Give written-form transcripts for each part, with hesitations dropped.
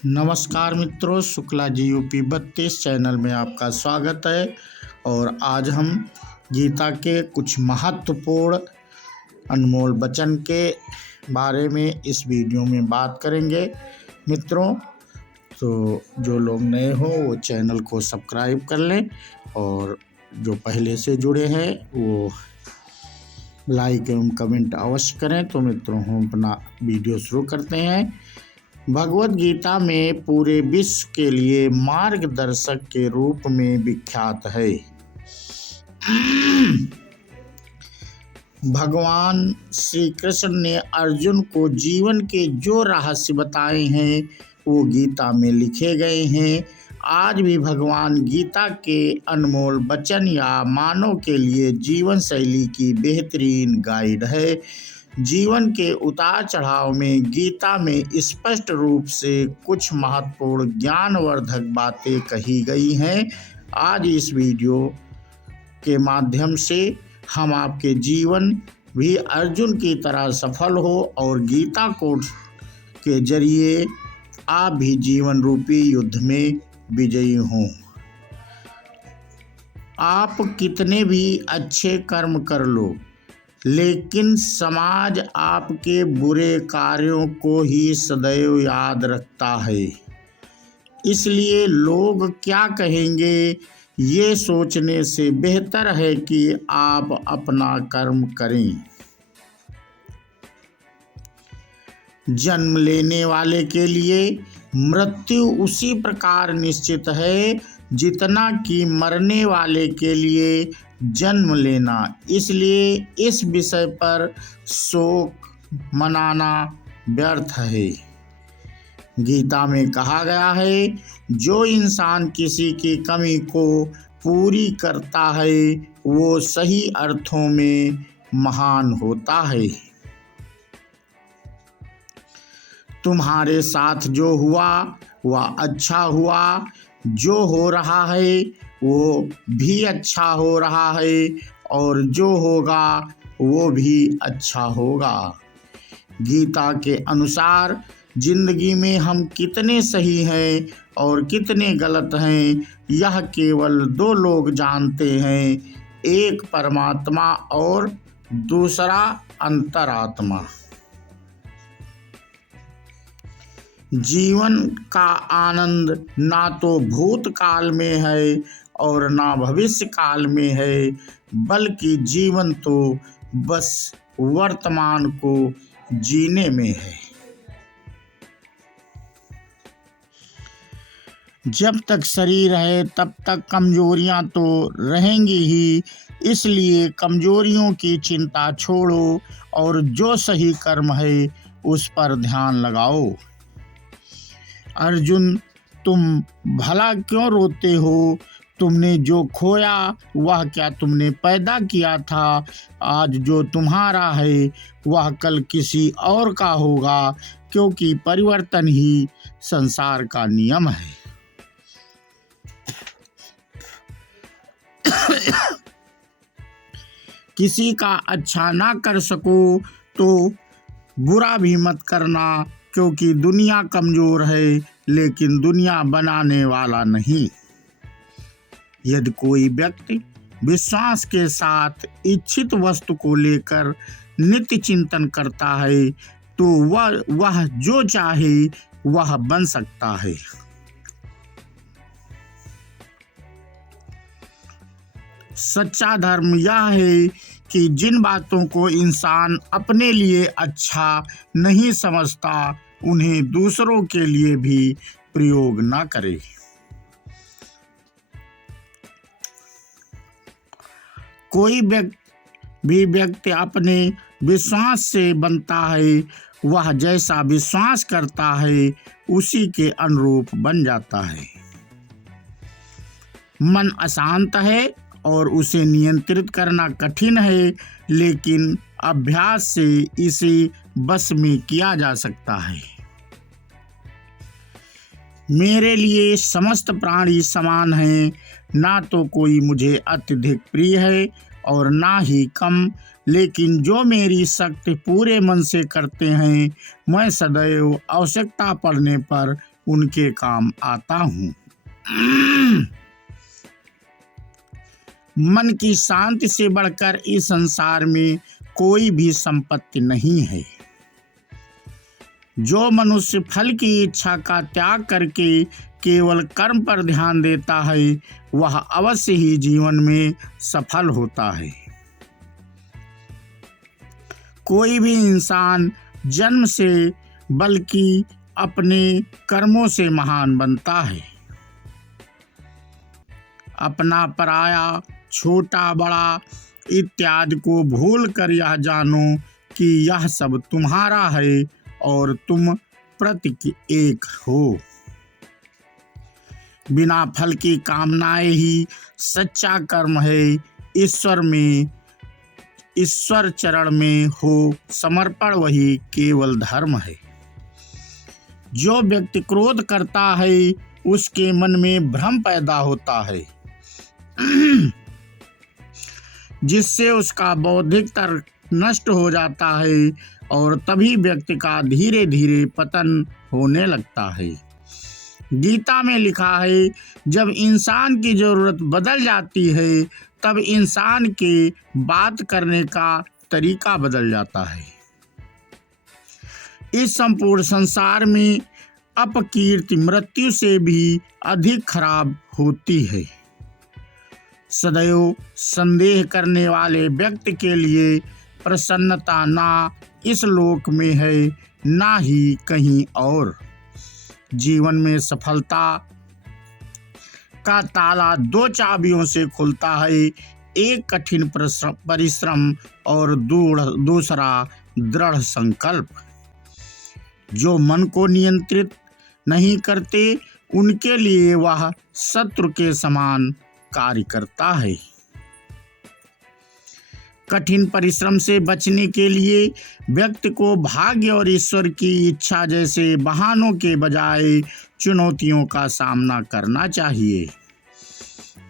नमस्कार मित्रों, Shukla ji UP 32 channel में आपका स्वागत है। और आज हम गीता के कुछ महत्वपूर्ण अनमोल वचन के बारे में इस वीडियो में बात करेंगे। मित्रों, तो जो लोग नए हो वो चैनल को सब्सक्राइब कर लें और जो पहले से जुड़े हैं वो लाइक एवं कमेंट अवश्य करें। तो मित्रों, हम अपना वीडियो शुरू करते हैं। भगवद गीता में पूरे विश्व के लिए मार्गदर्शक के रूप में विख्यात है। भगवान श्री कृष्ण ने अर्जुन को जीवन के जो रहस्य बताए हैं वो गीता में लिखे गए हैं। आज भी भगवान गीता के अनमोल वचन या मानव के लिए जीवन शैली की बेहतरीन गाइड है। जीवन के उतार चढ़ाव में गीता में स्पष्ट रूप से कुछ महत्वपूर्ण ज्ञानवर्धक बातें कही गई हैं। आज इस वीडियो के माध्यम से हम आपके जीवन भी अर्जुन की तरह सफल हो और गीता कोड के जरिए आप भी जीवन रूपी युद्ध में विजयी हों। आप कितने भी अच्छे कर्म कर लो, लेकिन समाज आपके बुरे कार्यों को ही सदैव याद रखता है। इसलिए लोग क्या कहेंगे ये सोचने से बेहतर है कि आप अपना कर्म करें। जन्म लेने वाले के लिए मृत्यु उसी प्रकार निश्चित है जितना कि मरने वाले के लिए जन्म लेना। इसलिए इस विषय पर शोक मनाना व्यर्थ है। गीता में कहा गया है, जो इंसान किसी की कमी को पूरी करता है वो सही अर्थों में महान होता है। तुम्हारे साथ जो हुआ वह अच्छा हुआ, जो हो रहा है वो भी अच्छा हो रहा है और जो होगा वो भी अच्छा होगा। गीता के अनुसार जिंदगी में हम कितने सही हैं और कितने गलत हैं यह केवल दो लोग जानते हैं, एक परमात्मा और दूसरा अंतरात्मा। जीवन का आनंद ना तो भूतकाल में है और ना भविष्य काल में है, बल्कि जीवन तो बस वर्तमान को जीने में है। जब तक शरीर है तब तक कमजोरियां तो रहेंगी ही, इसलिए कमजोरियों की चिंता छोड़ो और जो सही कर्म है उस पर ध्यान लगाओ। अर्जुन, तुम भला क्यों रोते हो? तुमने जो खोया वह क्या तुमने पैदा किया था? आज जो तुम्हारा है वह कल किसी और का होगा, क्योंकि परिवर्तन ही संसार का नियम है। किसी का अच्छा ना कर सको तो बुरा भी मत करना, क्योंकि दुनिया कमजोर है लेकिन दुनिया बनाने वाला नहीं। यदि कोई व्यक्ति विश्वास के साथ इच्छित वस्तु को लेकर नित्य चिंतन करता है तो वह जो चाहे वह बन सकता है। सच्चा धर्म यह है कि जिन बातों को इंसान अपने लिए अच्छा नहीं समझता उन्हें दूसरों के लिए भी प्रयोग न करे। कोई भी व्यक्ति अपने विश्वास से बनता है, वह जैसा विश्वास करता है उसी के अनुरूप बन जाता है। मन अशांत है और उसे नियंत्रित करना कठिन है, लेकिन अभ्यास से इसे बस में किया जा सकता है। मेरे लिए समस्त प्राणी समान हैं, ना तो कोई मुझे अत्यधिक प्रिय है और ना ही कम, लेकिन जो मेरी शक्ति पूरे मन से करते हैं मैं सदैव आवश्यकता पड़ने पर उनके काम आता हूँ। मन की शांति से बढ़कर इस संसार में कोई भी संपत्ति नहीं है। जो मनुष्य फल की इच्छा का त्याग करके केवल कर्म पर ध्यान देता है, वह अवश्य ही जीवन में सफल होता है। कोई भी इंसान जन्म से बल्कि अपने कर्मों से महान बनता है। अपना पराया, छोटा बड़ा इत्यादि को भूलकर यह जानो कि यह सब तुम्हारा है और तुम प्रत्येक एक हो। बिना फल की कामनाएं ही सच्चा कर्म है। ईश्वर चरण में हो समर्पण वही केवल धर्म है। जो व्यक्ति क्रोध करता है उसके मन में भ्रम पैदा होता है, जिससे उसका बौद्धिक तर्क नष्ट हो जाता है और तभी व्यक्ति का धीरे धीरे पतन होने लगता है। गीता में लिखा है, जब इंसान की जरूरत बदल जाती है तब इंसान के बात करने का तरीका बदल जाता है। इस संपूर्ण संसार में अपकीर्ति मृत्यु से भी अधिक खराब होती है। सदैव संदेह करने वाले व्यक्ति के लिए प्रसन्नता ना इस लोक में है ना ही कहीं और। जीवन में सफलता का ताला दो चाबियों से खुलता है, एक कठिन परिश्रम और दूसरा दृढ़ संकल्प। जो मन को नियंत्रित नहीं करते उनके लिए वह शत्रु के समान कार्य करता है। कठिन परिश्रम से बचने के लिए व्यक्ति को भाग्य और ईश्वर की इच्छा जैसे बहानों के बजाय चुनौतियों का सामना करना चाहिए।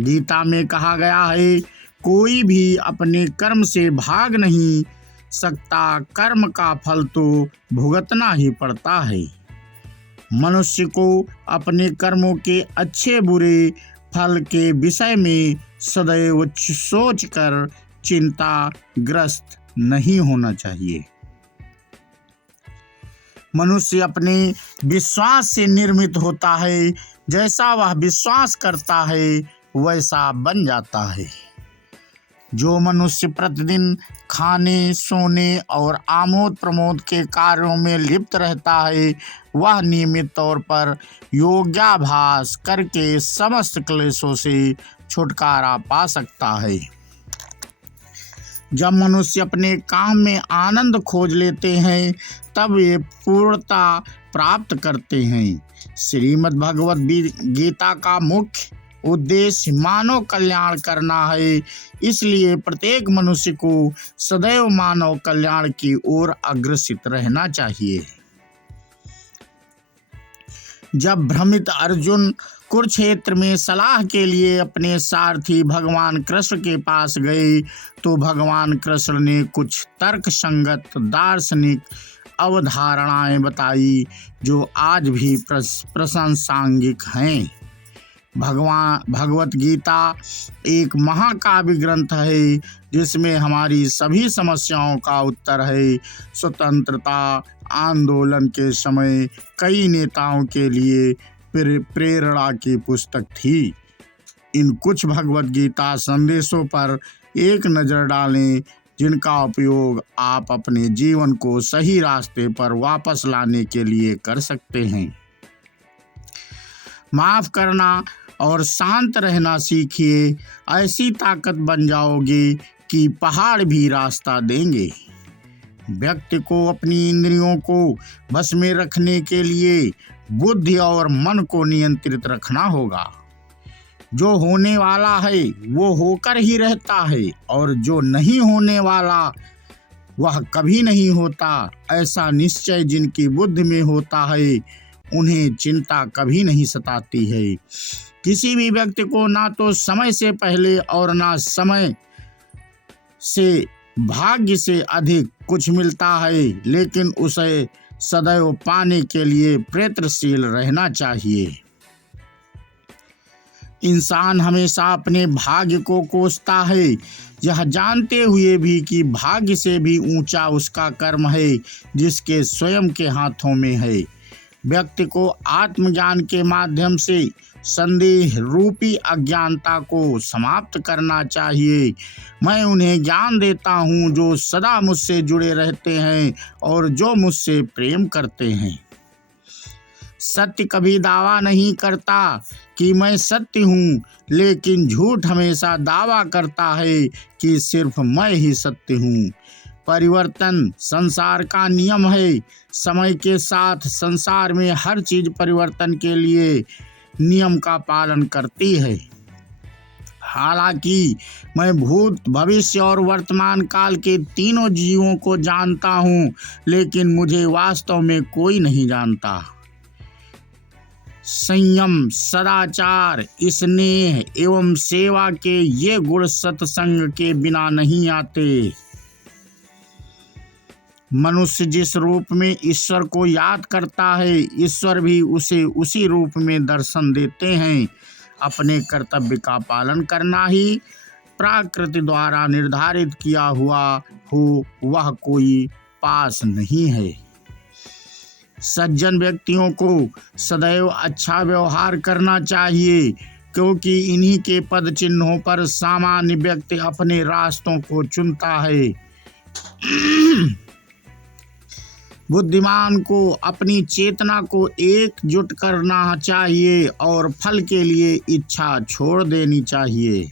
गीता में कहा गया है, कोई भी अपने कर्म से भाग नहीं सकता, कर्म का फल तो भुगतना ही पड़ता है। मनुष्य को अपने कर्मों के अच्छे बुरे फल के विषय में सदैव सोचकर चिंताग्रस्त नहीं होना चाहिए। मनुष्य अपने विश्वास से निर्मित होता है, जैसा वह विश्वास करता है वैसा बन जाता है। जो मनुष्य प्रतिदिन खाने, सोने और आमोद प्रमोद के कार्यों में लिप्त रहता है, वह नियमित तौर पर योगाभ्यास करके समस्त क्लेशों से छुटकारा पा सकता है। जब मनुष्य अपने काम में आनंद खोज लेते हैं तब वे पूर्णता प्राप्त करते हैं। श्रीमद् भगवद गीता का मुख्य उद्देश्य मानव कल्याण करना है, इसलिए प्रत्येक मनुष्य को सदैव मानव कल्याण की ओर अग्रसित रहना चाहिए। जब भ्रमित अर्जुन कुरुक्षेत्र में सलाह के लिए अपने सारथी भगवान कृष्ण के पास गए तो भगवान कृष्ण ने कुछ तर्क संगत दार्शनिक अवधारणाएं बताई जो आज भी प्रासंगिक हैं। भगवत गीता एक महाकाव्य ग्रंथ है जिसमें हमारी सभी समस्याओं का उत्तर है। स्वतंत्रता आंदोलन के समय कई नेताओं के लिए प्रेरणा की पुस्तक थी। इन कुछ भगवत गीता संदेशों पर एक नज़र डालें जिनका उपयोग आप अपने जीवन को सही रास्ते पर वापस लाने के लिए कर सकते हैं। माफ करना और शांत रहना सीखिए, ऐसी ताकत बन जाओगे कि पहाड़ भी रास्ता देंगे। व्यक्ति को अपनी इंद्रियों को बस में रखने के लिए बुद्धि और मन को नियंत्रित रखना होगा। जो होने वाला है वो होकर ही रहता है और जो नहीं होने वाला वह कभी नहीं होता। ऐसा निश्चय जिनकी बुद्धि में होता है उन्हें चिंता कभी नहीं सताती है। किसी भी व्यक्ति को ना तो समय से पहले और ना समय से भाग्य से अधिक कुछ मिलता है, लेकिन उसे सदैव पाने के लिए प्रयत्नशील रहना चाहिए। इंसान हमेशा अपने भाग्य को कोसता है, यह जानते हुए भी कि भाग्य से भी ऊंचा उसका कर्म है जिसके स्वयं के हाथों में है। व्यक्ति को आत्मज्ञान के माध्यम से संदेह रूपी अज्ञानता को समाप्त करना चाहिए। मैं उन्हें ज्ञान देता हूँ जो सदा मुझसे जुड़े रहते हैं और जो मुझसे प्रेम करते हैं। सत्य कभी दावा नहीं करता कि मैं सत्य हूँ, लेकिन झूठ हमेशा दावा करता है कि सिर्फ मैं ही सत्य हूँ। परिवर्तन संसार का नियम है। समय के साथ संसार में हर चीज परिवर्तन के लिए नियम का पालन करती है। हालांकि मैं भूत, भविष्य और वर्तमान काल के तीनों जीवों को जानता हूँ, लेकिन मुझे वास्तव में कोई नहीं जानता। संयम, सदाचार, स्नेह एवं सेवा के ये गुण सत्संग के बिना नहीं आते। मनुष्य जिस रूप में ईश्वर को याद करता है, ईश्वर भी उसे उसी रूप में दर्शन देते हैं। अपने कर्तव्य का पालन करना ही प्रकृति द्वारा निर्धारित किया हुआ हो, वह कोई पास नहीं है। सज्जन व्यक्तियों को सदैव अच्छा व्यवहार करना चाहिए, क्योंकि इन्हीं के पद चिन्हों पर सामान्य व्यक्ति अपने रास्तों को चुनता है। बुद्धिमान को अपनी चेतना को एकजुट करना चाहिए और फल के लिए इच्छा छोड़ देनी चाहिए।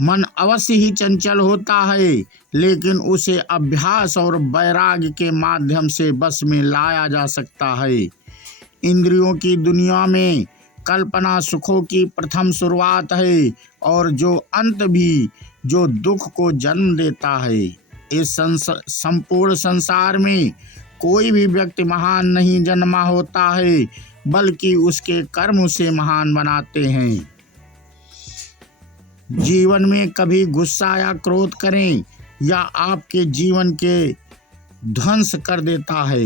मन अवश्य ही चंचल होता है, लेकिन उसे अभ्यास और वैराग्य के माध्यम से बस में लाया जा सकता है। इंद्रियों की दुनिया में कल्पना सुखों की प्रथम शुरुआत है और जो अंत भी जो दुख को जन्म देता है। इस संपूर्ण संसार में कोई भी व्यक्ति महान नहीं जन्मा होता है, बल्कि उसके कर्म उसे महान बनाते हैं। जीवन में कभी गुस्सा या क्रोध करें या आपके जीवन के ध्वंस कर देता है।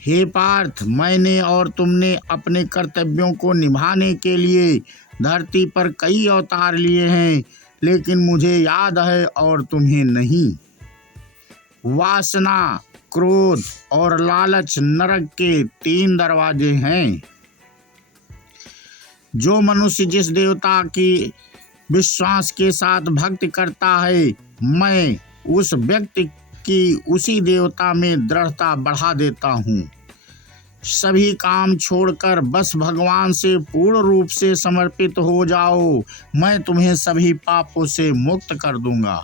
हे पार्थ, मैंने और तुमने अपने कर्तव्यों को निभाने के लिए धरती पर कई अवतार लिए हैं, लेकिन मुझे याद है और तुम्हें नहीं। वासना, क्रोध और लालच नरक के 3 दरवाजे हैं। जो मनुष्य जिस देवता की विश्वास के साथ भक्ति करता है, मैं उस व्यक्ति की उसी देवता में दृढ़ता बढ़ा देता हूँ। सभी काम छोड़कर बस भगवान से पूर्ण रूप से समर्पित हो जाओ, मैं तुम्हें सभी पापों से मुक्त कर दूंगा।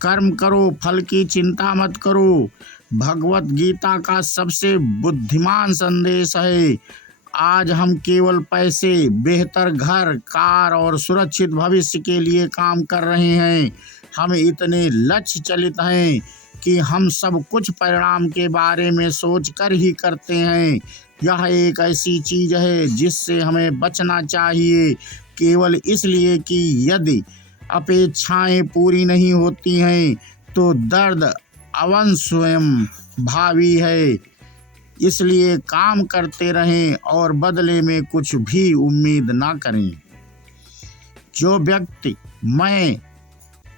कर्म करो, फल की चिंता मत करो, भगवत गीता का सबसे बुद्धिमान संदेश है। आज हम केवल पैसे, बेहतर घर, कार और सुरक्षित भविष्य के लिए काम कर रहे हैं। हम इतने लक्ष्य चलित हैं कि हम सब कुछ परिणाम के बारे में सोचकर ही करते हैं। यह एक ऐसी चीज है जिससे हमें बचना चाहिए, केवल इसलिए कि यदि अपेक्षाएं पूरी नहीं होती हैं तो दर्द अवश्य स्वयं भावी है। इसलिए काम करते रहें और बदले में कुछ भी उम्मीद ना करें। जो व्यक्ति मैं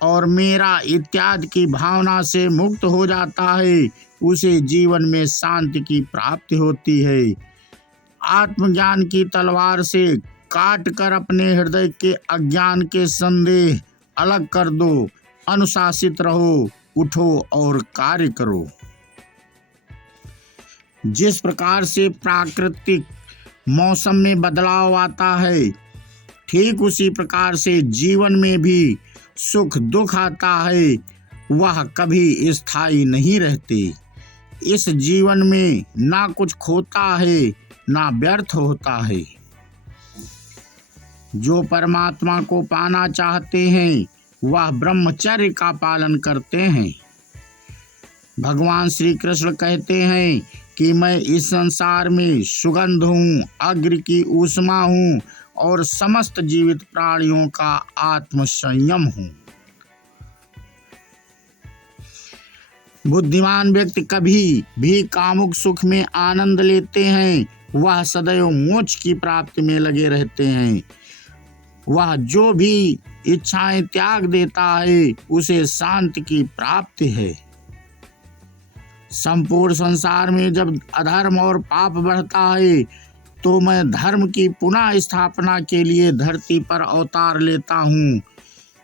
और मेरा इत्यादि की भावना से मुक्त हो जाता है, उसे जीवन में शांति की प्राप्ति होती है। आत्मज्ञान की तलवार से काट कर अपने हृदय के अज्ञान के संदेह अलग कर दो। अनुशासित रहो, उठो और कार्य करो। जिस प्रकार से प्राकृतिक मौसम में बदलाव आता है, ठीक उसी प्रकार से जीवन में भी सुख दुख आता है। वह कभी स्थायी नहीं रहते। इस जीवन में ना कुछ खोता है ना व्यर्थ होता है। जो परमात्मा को पाना चाहते हैं, वह ब्रह्मचर्य का पालन करते हैं। भगवान श्री कृष्ण कहते हैं कि मैं इस संसार में सुगंध हूँ, अग्नि की ऊष्मा हूँ और समस्त जीवित प्राणियों का आत्म संयम हूँ। बुद्धिमान व्यक्ति कभी भी कामुक सुख में आनंद लेते हैं, वह सदैव मोक्ष की प्राप्ति में लगे रहते हैं। वह जो भी इच्छाएं त्याग देता है उसे शांति की प्राप्ति है। संपूर्ण संसार में जब अधर्म और पाप बढ़ता है तो मैं धर्म की पुनः स्थापना के लिए धरती पर अवतार लेता हूँ।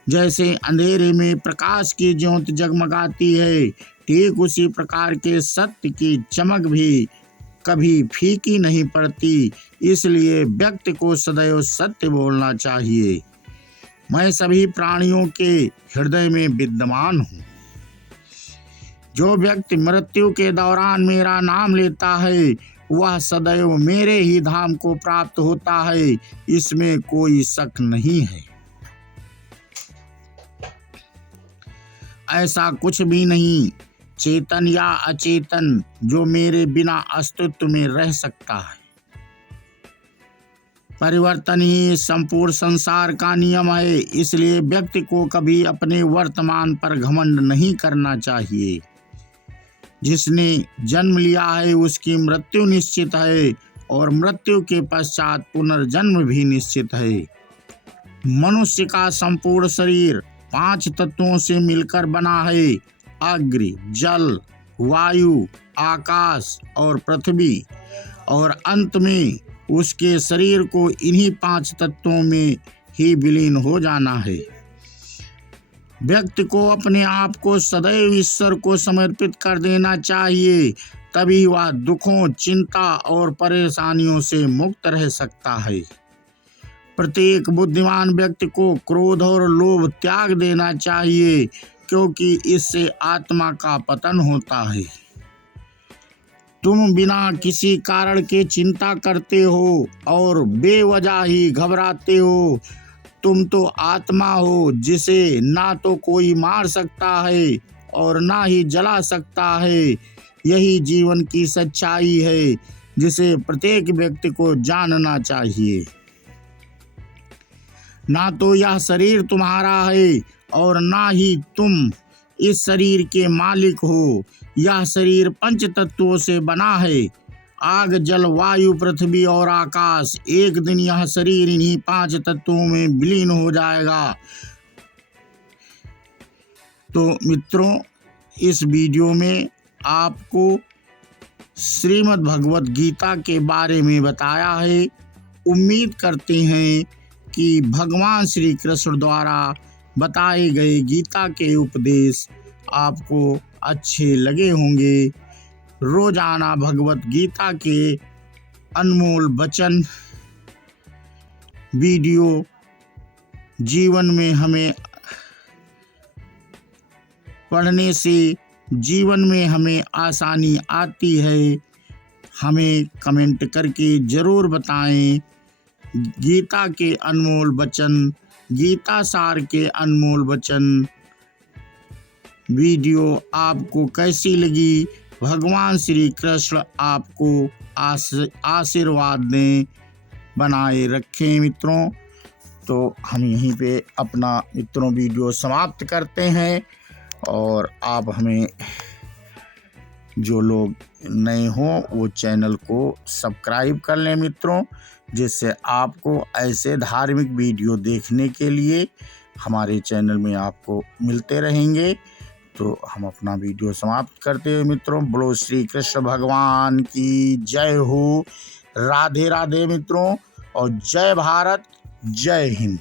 जैसे अंधेरे में प्रकाश की ज्योति जगमगाती है, ठीक उसी प्रकार के सत्य की चमक भी कभी फीकी नहीं पड़ती। इसलिए व्यक्ति को सदैव सत्य बोलना चाहिए। मैं सभी प्राणियों के हृदय में विद्यमान हूँ। जो व्यक्ति मृत्यु के दौरान मेरा नाम लेता है वह सदैव मेरे ही धाम को प्राप्त होता है, इसमें कोई शक नहीं है। ऐसा कुछ भी नहीं, चेतन या अचेतन, जो मेरे बिना अस्तित्व में रह सकता है। परिवर्तन ही संपूर्ण संसार का नियम है। इसलिए व्यक्ति को कभी अपने वर्तमान पर घमंड नहीं करना चाहिए। जिसने जन्म लिया है उसकी मृत्यु निश्चित है और मृत्यु के पश्चात पुनर्जन्म भी निश्चित है। मनुष्य का संपूर्ण शरीर 5 तत्वों से मिलकर बना है: अग्नि, जल, वायु, आकाश और पृथ्वी। और अंत में उसके शरीर को इन्हीं 5 तत्वों में ही विलीन हो जाना है। व्यक्ति को अपने आप को सदैव ईश्वर को समर्पित कर देना चाहिए, तभी वह दुखों, चिंता और परेशानियों से मुक्त रह सकता है। प्रत्येक बुद्धिमान व्यक्ति को क्रोध और लोभ त्याग देना चाहिए, क्योंकि इससे आत्मा का पतन होता है। तुम बिना किसी कारण के चिंता करते हो और बेवजह ही घबराते हो। तुम तो आत्मा हो जिसे ना तो कोई मार सकता है और ना ही जला सकता है। यही जीवन की सच्चाई है जिसे प्रत्येक व्यक्ति को जानना चाहिए। ना तो यह शरीर तुम्हारा है और ना ही तुम इस शरीर के मालिक हो। यह शरीर 5 तत्वों से बना है: आग, जल, वायु, पृथ्वी और आकाश। एक दिन यह शरीर इन्हीं 5 तत्वों में विलीन हो जाएगा। तो मित्रों, इस वीडियो में आपको श्रीमद् भगवत गीता के बारे में बताया है। उम्मीद करते हैं कि भगवान श्री कृष्ण द्वारा बताए गए गीता के उपदेश आपको अच्छे लगे होंगे। रोजाना भगवत गीता के अनमोल वचन वीडियो जीवन में हमें पढ़ने से जीवन में हमें आसानी आती है। हमें कमेंट करके ज़रूर बताएं। गीता के अनमोल वचन, गीता सार के अनमोल वचन वीडियो आपको कैसी लगी। भगवान श्री कृष्ण आपको आशीर्वाद दें, बनाए रखें मित्रों। तो हम यहीं पे अपना मित्रों वीडियो समाप्त करते हैं। और आप हमें, जो लोग नए हों वो चैनल को सब्सक्राइब कर लें मित्रों, जिससे आपको ऐसे धार्मिक वीडियो देखने के लिए हमारे चैनल में आपको मिलते रहेंगे। तो हम अपना वीडियो समाप्त करते हुए मित्रों, बोलो श्री कृष्ण भगवान की जय हो। राधे राधे मित्रों, और जय भारत, जय हिंद।